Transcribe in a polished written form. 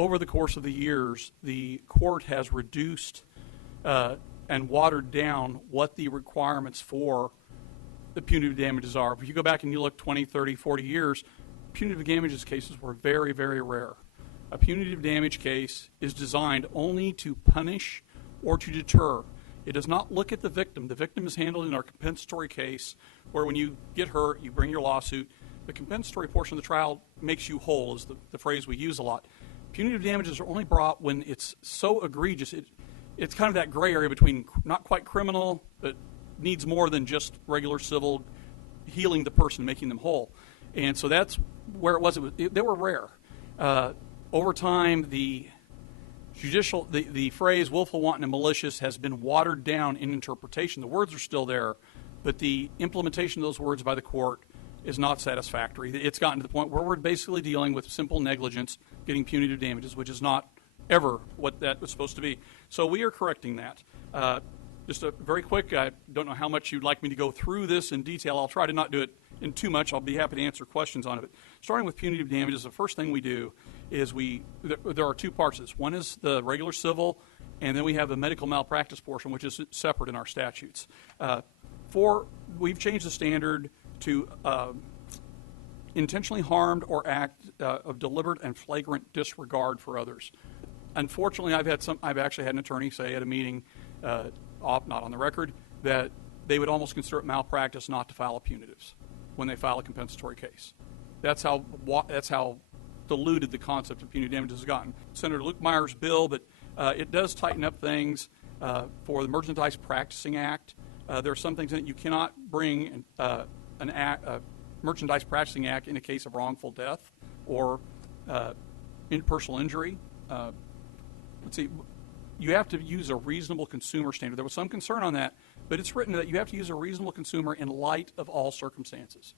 over the course of the years, the court has reduced and watered down what the requirements for the punitive damages are. If you go back and you look 20, 30, 40 years, punitive damages cases were very, very rare. A punitive damage case is designed only to punish or to deter. It does not look at the victim. The victim is handled in our compensatory case, where when you get hurt, you bring your lawsuit. The compensatory portion of the trial makes you whole, is the phrase we use a lot. Punitive damages are only brought when it's so egregious. It's kind of that gray area between not quite criminal, but needs more than just regular civil, healing the person, making them whole. And so that's where it was. They were rare. Over time, the phrase willful, wanton, and malicious has been watered down in interpretation. The words are still there, but the implementation of those words by the court is not satisfactory. It's gotten to the point where we're basically dealing with simple negligence, getting punitive damages, which is not ever what that was supposed to be. So we are correcting that. Just a very quick, I don't know how much you'd like me to go through this in detail. I'll try to not do it in too much. I'll be happy to answer questions on it. But starting with punitive damages, the first thing we do is there are two parts to this. One is the regular civil, and then we have the medical malpractice portion, which is separate in our statutes. We've changed the standard to intentionally harmed or act of deliberate and flagrant disregard for others. Unfortunately, I've actually had an attorney say at a meeting, not on the record, that they would almost consider it malpractice not to file a punitives when they file a compensatory case. That's how diluted the concept of punitive damages has gotten. Senator Luke Meyer's bill, but it does tighten up things for the Merchandise Practicing Act. There are some things that you cannot bring a Merchandise Practicing Act in a case of wrongful death or personal injury. Let's see. You have to use a reasonable consumer standard. There was some concern on that, but it's written that you have to use a reasonable consumer in light of all circumstances.